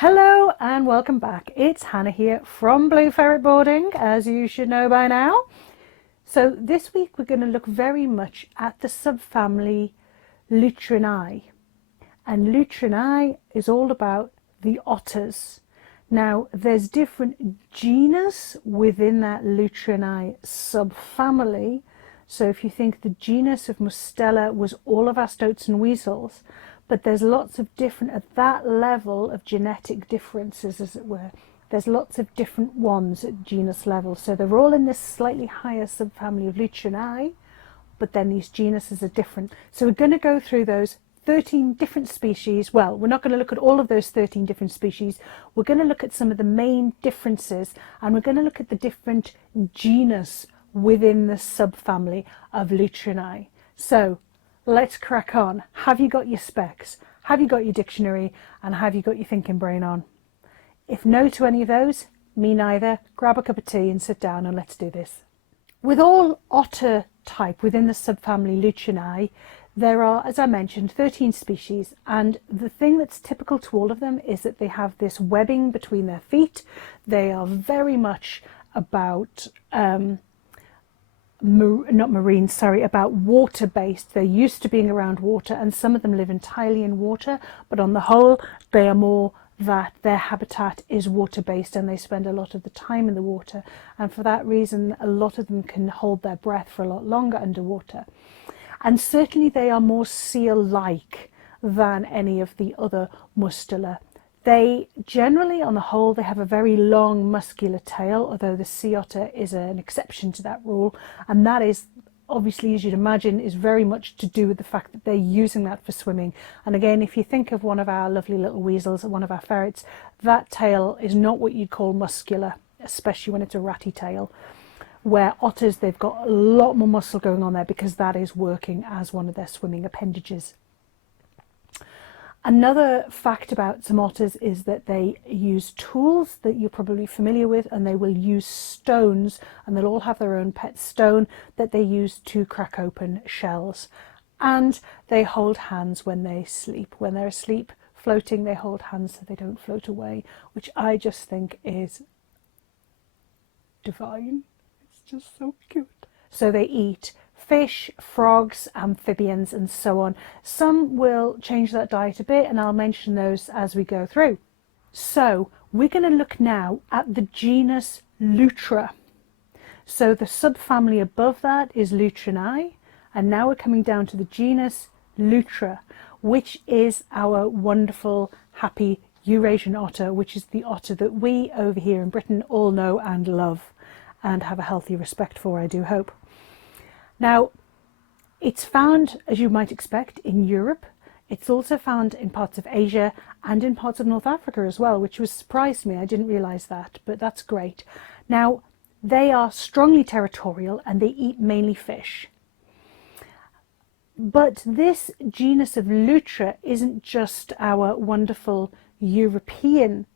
Hello and welcome back. It's Hannah here from Blue Ferret Boarding, as you should know by now. So this week we're going to look very much at the subfamily Lutrinae. And Lutrinae is all about the otters. Now there's different genus within that Lutrinae subfamily. So if you think the genus of Mustela was all of our stoats and weasels, but there's lots of different, at that level of genetic differences, as it were, there's lots of different ones at genus level. So they're all in this slightly higher subfamily of Lutrinae, but then these genuses are different. So we're going to go through those 13 different species. Well, we're not going to look at all of those 13 different species. We're going to look at some of the main differences, and we're going to look at the different genus within the subfamily of Lutrinae. So let's crack on. Have you got your specs? Have you got your dictionary? And have you got your thinking brain on? If no to any of those, me neither. Grab a cup of tea and sit down and let's do this. With all otter type within the subfamily Lutrinae, there are, as I mentioned, 13 species, and the thing that's typical to all of them is that they have this webbing between their feet. They are very much about about water-based. They're used to being around water, and some of them live entirely in water, but on the whole they are more that their habitat is water-based and they spend a lot of the time in the water, and for that reason a lot of them can hold their breath for a lot longer underwater. And certainly they are more seal-like than any of the other Mustela. They generally, on the whole, they have a very long muscular tail, although the sea otter is an exception to that rule. And that is, obviously, as you'd imagine, is very much to do with the fact that they're using that for swimming. And again, if you think of one of our lovely little weasels, one of our ferrets, that tail is not what you'd call muscular, especially when it's a ratty tail. Where otters, they've got a lot more muscle going on there because that is working as one of their swimming appendages. Another fact about some otters is that they use tools that you're probably familiar with, and they will use stones, and they'll all have their own pet stone that they use to crack open shells. And they hold hands when they sleep. When they're asleep, floating, they hold hands so they don't float away, which I just think is divine. It's just so cute. So they eat fish, frogs, amphibians and so on. Some will change that diet a bit, and I'll mention those as we go through. So we're going to look now at the genus Lutra. So the subfamily above that is Lutrinae, and now we're coming down to the genus Lutra, which is our wonderful, happy Eurasian otter, which is the otter that we over here in Britain all know and love and have a healthy respect for, I do hope. Now, it's found, as you might expect, in Europe. It's also found in parts of Asia and in parts of North Africa as well, which was surprised me. I didn't realise that, but that's great. Now, they are strongly territorial and they eat mainly fish. But this genus of Lutra isn't just our wonderful European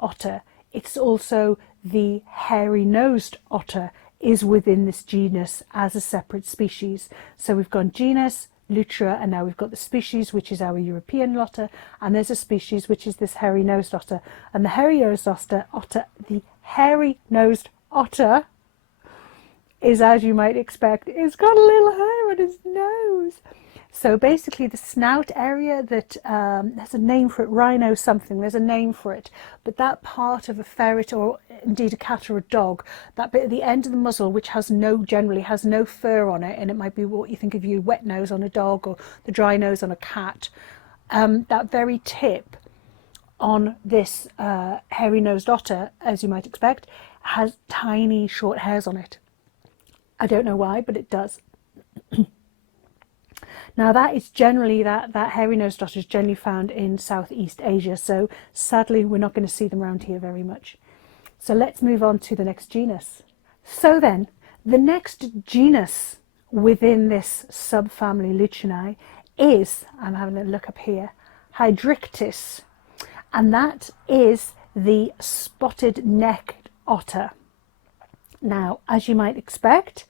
otter. It's also the hairy-nosed otter is within this genus as a separate species. So we've gone genus, Lutra, and now we've got the species, which is our European otter, and there's a species which is this hairy-nosed otter. And the hairy-nosed otter is, as you might expect, it's got a little hair on his nose. So basically the snout area that, there's a name for it, rhino something, there's a name for it, but that part of a ferret or indeed a cat or a dog, that bit at the end of the muzzle which generally has no fur on it, and it might be what you think of your wet nose on a dog or the dry nose on a cat, that very tip on this hairy-nosed otter, as you might expect, has tiny short hairs on it. I don't know why, but it does. Now that is generally, that hairy-nosed otter is generally found in Southeast Asia, so sadly we're not going to see them around here very much. So let's move on to the next genus. So then, the next genus within this subfamily Lutrinae is, I'm having a look up here, Hydrictis, and that is the spotted-necked otter. Now, as you might expect,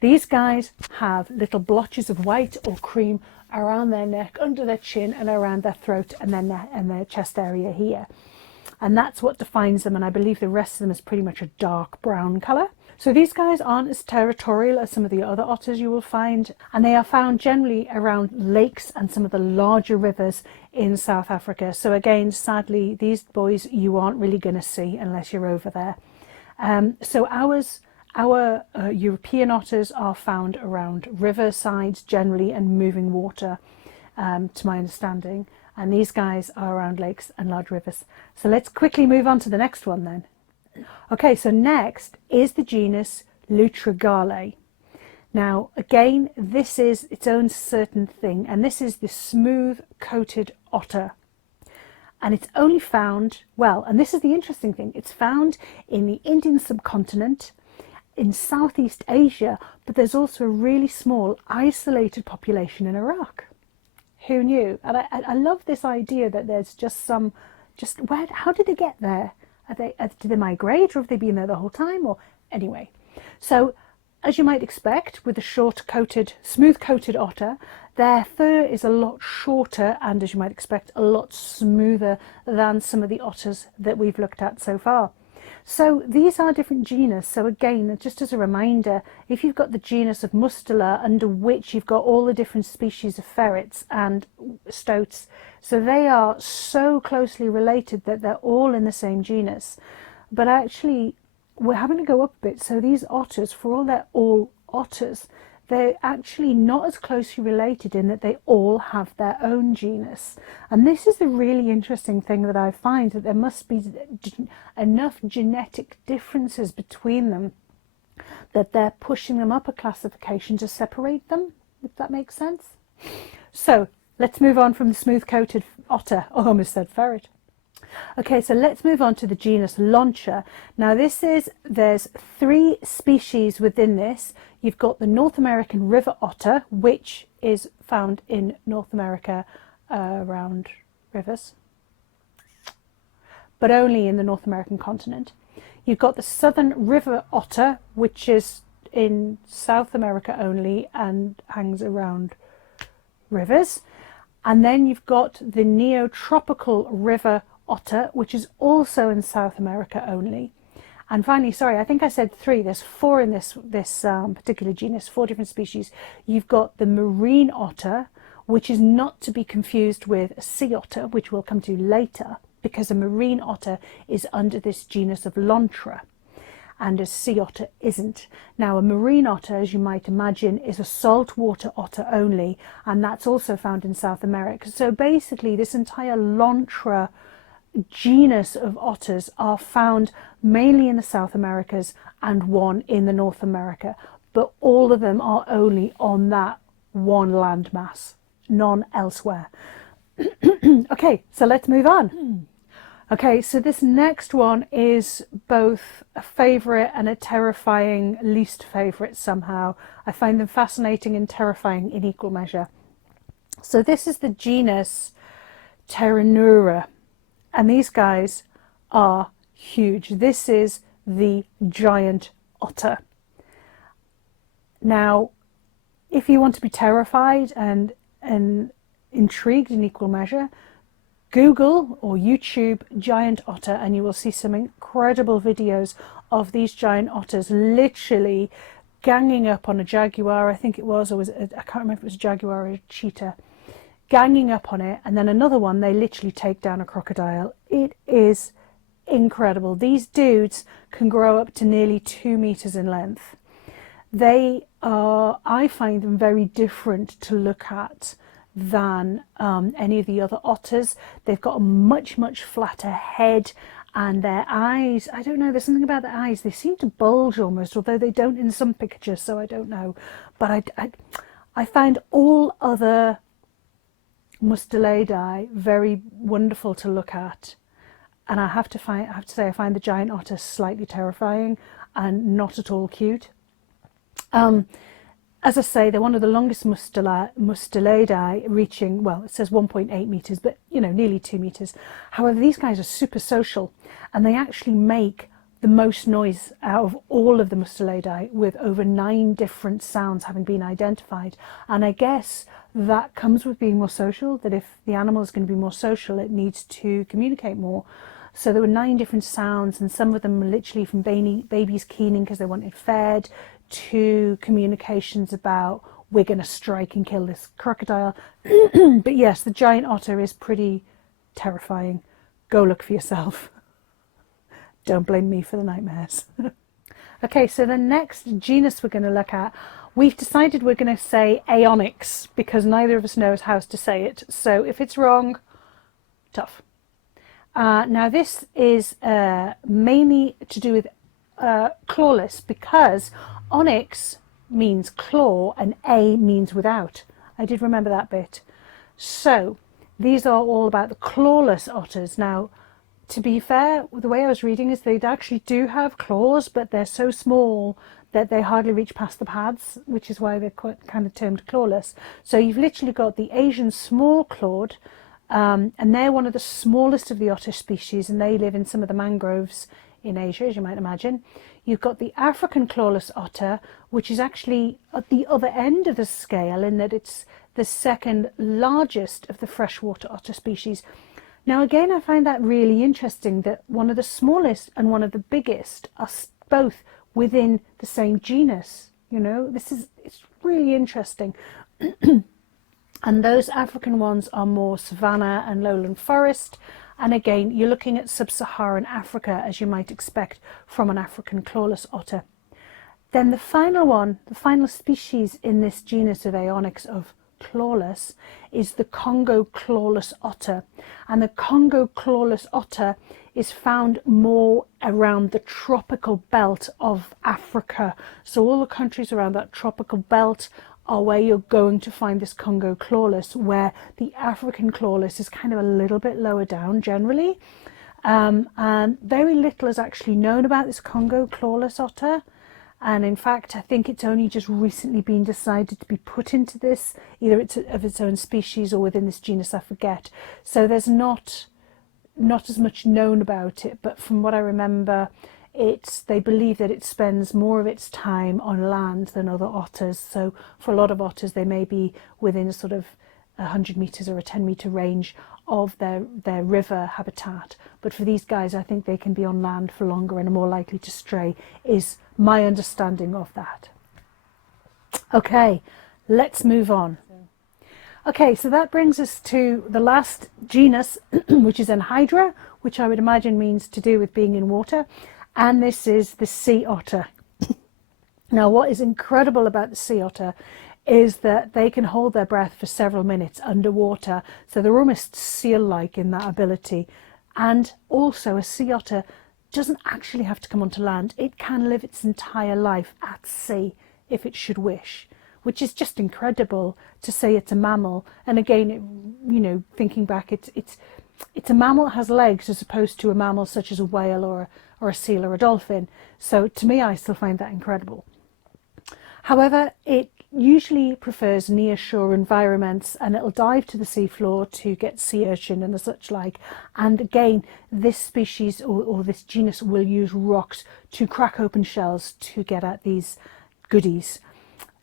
these guys have little blotches of white or cream around their neck, under their chin and around their throat and their chest area here. and that's what defines them, and I believe the rest of them is pretty much a dark brown colour. So these guys aren't as territorial as some of the other otters you will find, and they are found generally around lakes and some of the larger rivers in South Africa. So again, sadly, these boys you aren't really going to see unless you're over there. So our European otters are found around riversides generally and moving water, to my understanding. And these guys are around lakes and large rivers. So let's quickly move on to the next one then. Okay, so next is the genus Lutrinae. Now, again, this is its own certain thing, and this is the smooth-coated otter. And it's only found, well, and this is the interesting thing, it's found in the Indian subcontinent, in Southeast Asia, but there's also a really small, isolated population in Iraq. Who knew? And I love this idea that there's where, how did they get there? Did they migrate, or have they been there the whole time? Or anyway, so as you might expect with the smooth-coated otter, their fur is a lot shorter and, as you might expect, a lot smoother than some of the otters that we've looked at so far. So these are different genus. So again, just as a reminder, if you've got the genus of Mustela, under which you've got all the different species of ferrets and stoats, so they are so closely related that they're all in the same genus. But actually, we're having to go up a bit. So these otters, for all they're all otters, they're actually not as closely related in that they all have their own genus. And this is the really interesting thing that I find, that there must be enough genetic differences between them that they're pushing them up a classification to separate them, if that makes sense. So let's move on from the smooth-coated otter. I almost said ferret. Okay, so let's move on to the genus Loncha. Now there's 3 species within this. You've got the North American river otter, which is found in North America around rivers, but only in the North American continent. You've got the southern river otter, which is in South America only and hangs around rivers. And then you've got the neotropical river otter, which is also in South America only. And finally, sorry, I think I said 3. There's 4 in this particular genus, 4 different species. You've got the marine otter, which is not to be confused with a sea otter, which we'll come to later, because a marine otter is under this genus of Lontra, and a sea otter isn't. Now, a marine otter, as you might imagine, is a saltwater otter only, and that's also found in South America. So basically, this entire Lontra genus of otters are found mainly in the South Americas and one in the North America, but all of them are only on that one landmass, none elsewhere. Okay, so let's move on. Okay, so this next one is both a favourite and a terrifying least favourite somehow. I find them fascinating and terrifying in equal measure. So this is the genus Pteronura. And these guys are huge. This is the giant otter. Now, if you want to be terrified and intrigued in equal measure, Google or YouTube giant otter, and you will see some incredible videos of these giant otters literally ganging up on a jaguar, I think it was, or I can't remember if it was a jaguar or a cheetah, ganging up on it, and then another one, they literally take down a crocodile. It is incredible. These dudes can grow up to nearly 2 meters in length. They are, I find them very different to look at than any of the other otters. They've got a much flatter head, and their eyes, I don't know, there's something about their eyes, they seem to bulge almost, although they don't in some pictures, so I don't know. But I find all other Mustelidae very wonderful to look at, and I have to say I find the giant otter slightly terrifying and not at all cute. As I say, they're one of the longest Mustelidae, reaching, well, it says 1.8 meters, but you know, nearly 2 meters. However, these guys are super social, and they actually make the most noise out of all of the Mustelidae, with over 9 different sounds having been identified. And I guess that comes with being more social, that if the animal is going to be more social, it needs to communicate more. So there were 9 different sounds, and some of them were literally from babies keening because they wanted fed, to communications about, we're going to strike and kill this crocodile. But yes, the giant otter is pretty terrifying. Go look for yourself. Don't blame me for the nightmares. Okay, so the next genus we're going to look at, we've decided we're going to say Aeonyx because neither of us knows how to say it. So if it's wrong, tough. Now this is mainly to do with clawless, because onyx means claw and A means without. I did remember that bit. So these are all about the clawless otters. Now, to be fair, the way I was reading is they actually do have claws, but they're so small that they hardly reach past the pads, which is why they're quite kind of termed clawless. So you've literally got the Asian small clawed, and they're one of the smallest of the otter species, and they live in some of the mangroves in Asia, as you might imagine. You've got the African clawless otter, which is actually at the other end of the scale in that it's the second largest of the freshwater otter species. Now again, I find that really interesting that one of the smallest and one of the biggest are both within the same genus. You know, it's really interesting. And those African ones are more savanna and lowland forest. And again, you're looking at sub-Saharan Africa, as you might expect from an African clawless otter. Then the final one, the final species in this genus of Aeonyx of clawless, is the Congo clawless otter. And the Congo clawless otter is found more around the tropical belt of Africa. So all the countries around that tropical belt are where you're going to find this Congo clawless, where the African clawless is kind of a little bit lower down generally. And very little is actually known about this Congo clawless otter. And in fact, I think it's only just recently been decided to be put into this, either it's of its own species or within this genus, I forget. So there's not as much known about it, but from what I remember, they believe that it spends more of its time on land than other otters. So for a lot of otters, they may be within a sort of 100 meters or a 10-meter range of their river habitat. But for these guys, I think they can be on land for longer and are more likely to stray, is my understanding of that. Okay, let's move on. Okay, so that brings us to the last genus, which is Anhydra, which I would imagine means to do with being in water. And this is the sea otter. Now, what is incredible about the sea otter is that they can hold their breath for several minutes underwater. So they're almost seal-like in that ability. And also a sea otter doesn't actually have to come onto land. It can live its entire life at sea if it should wish, which is just incredible to say it's a mammal. And again, thinking back, it's a mammal that has legs as opposed to a mammal such as a whale or a seal or a dolphin. So to me, I still find that incredible. However, it usually prefers near shore environments, and it'll dive to the seafloor to get sea urchin and the such like. And again, this species or this genus will use rocks to crack open shells to get at these goodies.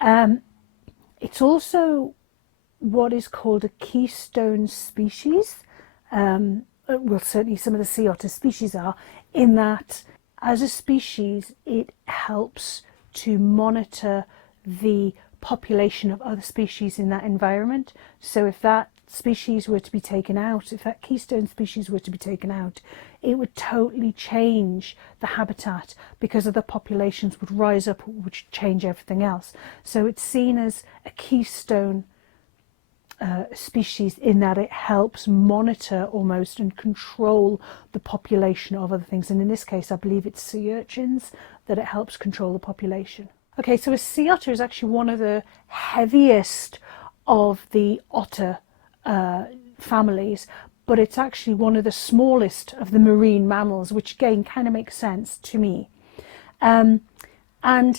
It's also what is called a keystone species. Well, certainly some of the sea otter species are, in that as a species it helps to monitor the population of other species in that environment. So if that species were to be taken out, if that keystone species were to be taken out, it would totally change the habitat because other populations would rise up, which change everything else. So it's seen as a keystone species in that it helps monitor almost and control the population of other things. And in this case, I believe it's sea urchins that it helps control the population. Okay, so a sea otter is actually one of the heaviest of the otter families, but it's actually one of the smallest of the marine mammals, which again kind of makes sense to me. And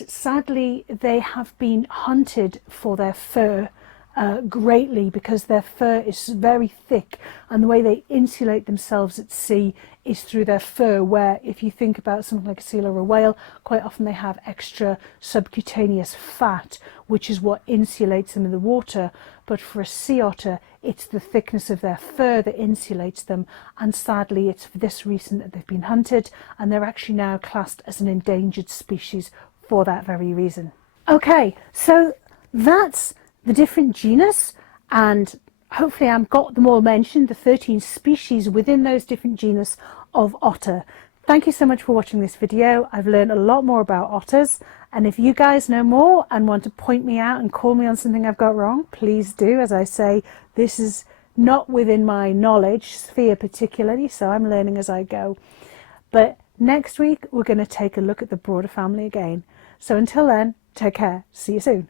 sadly, they have been hunted for their fur greatly, because their fur is very thick, and the way they insulate themselves at sea is through their fur, where if you think about something like a seal or a whale, quite often they have extra subcutaneous fat, which is what insulates them in the water. But for a sea otter, it's the thickness of their fur that insulates them, and sadly it's for this reason that they've been hunted, and they're actually now classed as an endangered species for that very reason. Okay, so that's the different genus, and hopefully I've got them all mentioned, the 13 species within those different genus of otter. Thank you so much for watching this video. I've learned a lot more about otters, and if you guys know more and want to point me out and call me on something I've got wrong, please do. As I say, this is not within my knowledge sphere particularly, so I'm learning as I go. But next week we're going to take a look at the broader family again. So until then, take care. See you soon.